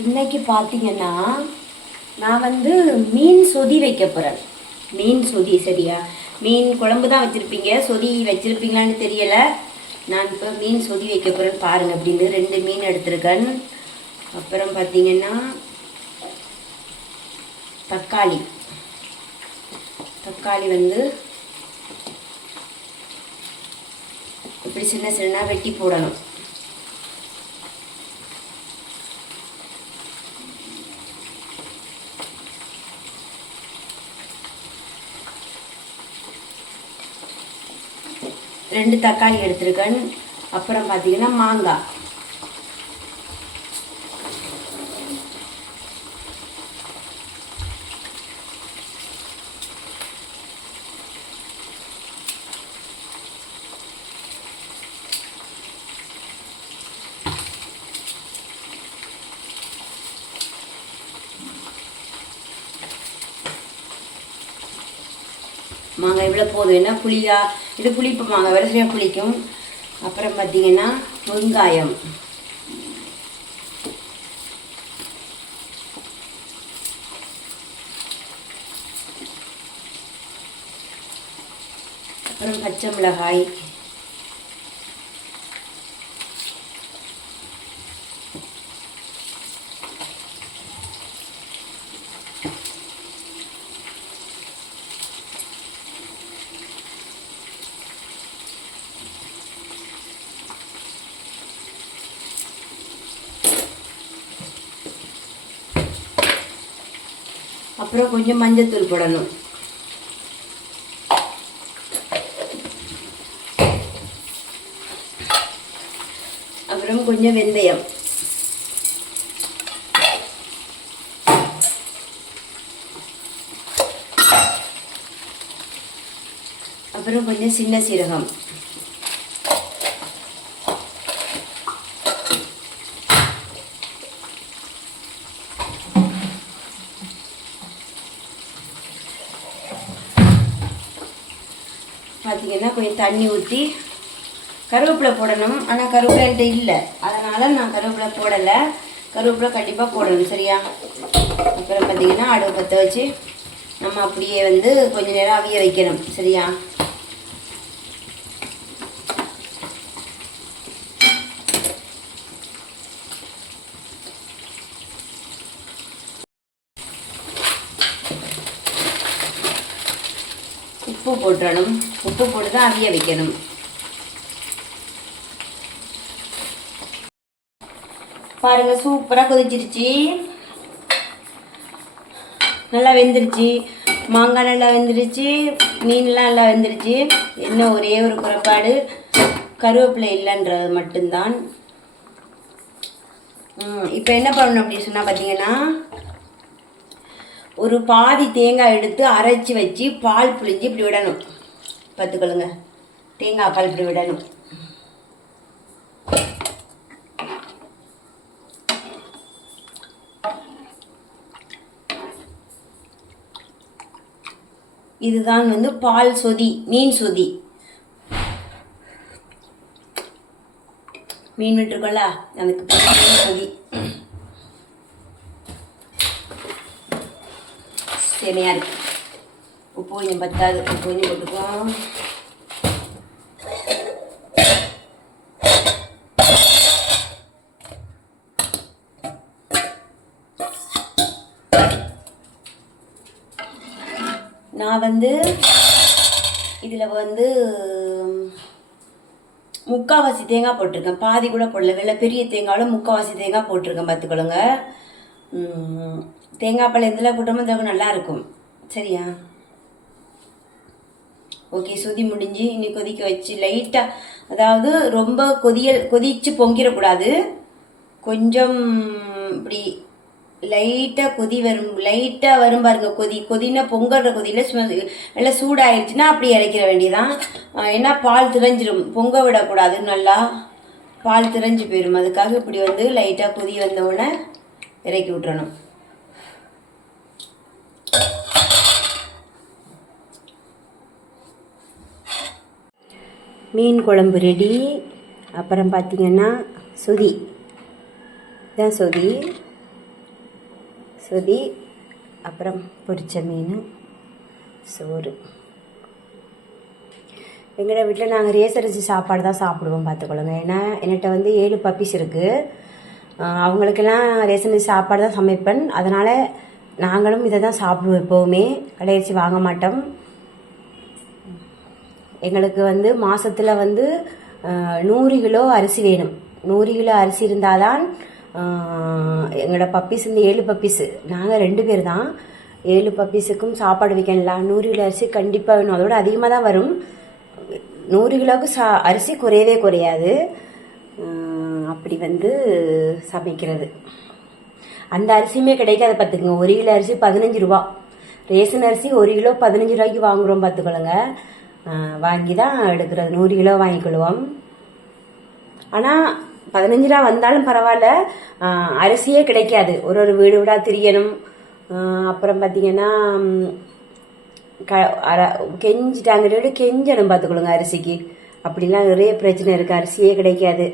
இன்னைக்கு பார்த்தீங்கன்னா நான் வந்து மீன் சொதி வைக்க போகிறேன். மீன் சொதி சரியா? மீன் குழம்பு தான் வச்சுருப்பீங்க, சொதி வச்சுருப்பீங்களான்னு தெரியலை. நான் இப்போ மீன் சொதி வைக்க போகிறேன்னு பாருங்கள். அப்படின்னு 2 மீன் எடுத்திருக்கேன். அப்புறம் பார்த்தீங்கன்னா தக்காளி வந்து இப்படி சின்ன சின்ன வெட்டி போடணும். ரெண்டு தக்காளி எடுத்திருக்கேன். அப்புறம் பார்த்தீங்கன்னா மாங்காய், மாங்காய் இவ்வளோ போதும். என்ன புளியா? இது புளிப்பு மாங்காய், வரிசையாக புளிக்கும். அப்புறம் பார்த்தீங்கன்னா வெங்காயம், அப்புறம் பச்சை மிளகாய், அப்புறம் கொஞ்சம் மஞ்சத்தூள் போடணும். அப்புறம் கொஞ்சம் வெந்தயம், அப்புறம் கொஞ்சம் சின்ன சீரகம், பார்த்தீங்கன்னா கொஞ்சம் தண்ணி ஊற்றி கருவேப்பிலை போடணும். ஆனால் கருவேப்பிலை என்கிட்ட இல்லை, அதனால் நான் கருவேப்பிலை போடலை. கருவேப்பிலை கண்டிப்பாக போடணும் சரியா? அப்புறம் பார்த்தீங்கன்னா அடுப்பு பற்ற வச்சு நம்ம அப்படியே வந்து கொஞ்ச நேரம் அவிய வைக்கணும் சரியா? உப்பு போட்டுறணும். உப்பு போட்டு தான் அவிய வைக்கணும். பாருங்க, சூப்பராக கொதிச்சிருச்சு, நல்லா வெந்துருச்சு. மாங்காய் நல்லா வெந்துருச்சு, மீன்லாம் நல்லா வெந்துருச்சு. என்ன ஒரே ஒரு குறைபாடு, கருவேப்பிலை இல்லைன்றது மட்டும்தான். இப்போ என்ன பண்ணணும் அப்படின்னு சொன்னால் பார்த்தீங்கன்னா, ஒரு பாதி தேங்காய் எடுத்து அரைச்சி வச்சு பால் புளிஞ்சு இப்படி விடணும். பார்த்துக்கொள்ளுங்க, தேங்காய் பால் இப்படி விடணும். இதுதான் வந்து பால் சொதி, மீன் சொதி. மீன் விட்டுருக்கோம்ல, அதுக்கு மீன் சொதி சேமையாக இருக்கு. உப்பு கொஞ்சம் பத்தாது, உப்பு கொஞ்சம் போட்டுக்குவோம். நான் வந்து இதில் வந்து முக்கால்வாசி தேங்காய் போட்டிருக்கேன், பாதி கூட போடல. வெள்ளை பெரிய தேங்காயில் முக்கால்வாசி தேங்காய் போட்டிருக்கேன் பார்த்துக்கொள்ளுங்க. தேங்காய் பழம் எதில் போட்டோமோ அதில் நல்லாயிருக்கும் சரியா? ஓகே, சொதி முடிஞ்சு இனி கொதிக்க வச்சு லைட்டாக, அதாவது ரொம்ப கொதிச்சு பொங்கிடக்கூடாது. கொஞ்சம் இப்படி லைட்டாக வரும் பாருங்க. கொதினா பொங்கற கொதியில் நல்லா சூடாயிடுச்சுன்னா அப்படி இறக்கிற வேண்டியதான். ஏன்னா பால் திரைஞ்சிடும், பொங்க விடக்கூடாது, நல்லா பால் திரைஞ்சி போயிடும். அதுக்காக இப்படி வந்து லைட்டாக கொதி வந்தவுடனே இறக்கி விட்டுறணும். மீன் குழம்பு ரெடி. அப்புறம் பார்த்திங்கன்னா சொதி தான் சொதி. சொதி, அப்புறம் பொரிச்ச மீன், சோறு. எங்களோட வீட்டில் நாங்கள் ரேசரிசி சாப்பாடு தான் சாப்பிடுவோம் பார்த்துக்கொள்ளுங்க. ஏன்னா என்கிட்ட வந்து 7 பப்பீஸ் இருக்குது. அவங்களுக்கெல்லாம் ரேஷன் அரிசி சாப்பாடு தான் சமைப்பேன். அதனால் நாங்களும் இதை தான் சாப்பிடுவோம். எப்போவுமே கடையரிசி வாங்க மாட்டோம். எங்களுக்கு வந்து மாதத்தில் வந்து 100 கிலோ அரிசி வேணும். 100 கிலோ அரிசி இருந்தால் தான் எங்களோட பப்பீஸ் இந்த 7 பப்பீஸு, நாங்கள் 2 பேர் தான். 7 பப்பீஸுக்கும் சாப்பாடு வைக்கலாம். 100 கிலோ அரிசி கண்டிப்பாக வேணும். அதோட அதிகமாக தான் வரும். 100 கிலோவுக்கு அரிசி குறையவே குறையாது. அப்படி வந்து சமைக்கிறது. அந்த அரிசியுமே கிடைக்காது பார்த்துக்குங்க. 1 கிலோ அரிசி 15 ரூபா. ரேஷன் அரிசி 1 கிலோ 15 ரூபாய்க்கு வாங்குகிறோம் பார்த்துக்கொள்ளுங்க. வாங்கி தான் எடுக்கிறது. 100 கிலோ வாங்கிக்கொள்வோம். ஆனால் 15 ரூபா வந்தாலும் பரவாயில்ல, அரிசியே கிடைக்காது. ஒரு வீடு வீடாக திரியணும். அப்புறம் பார்த்தீங்கன்னா கெஞ்சிட்டாங்க, கெஞ்சணும் பார்த்துக்கொள்ளுங்க அரிசிக்கு. அப்படிலாம் நிறைய பிரச்சனை இருக்குது. அரிசியே கிடைக்காது.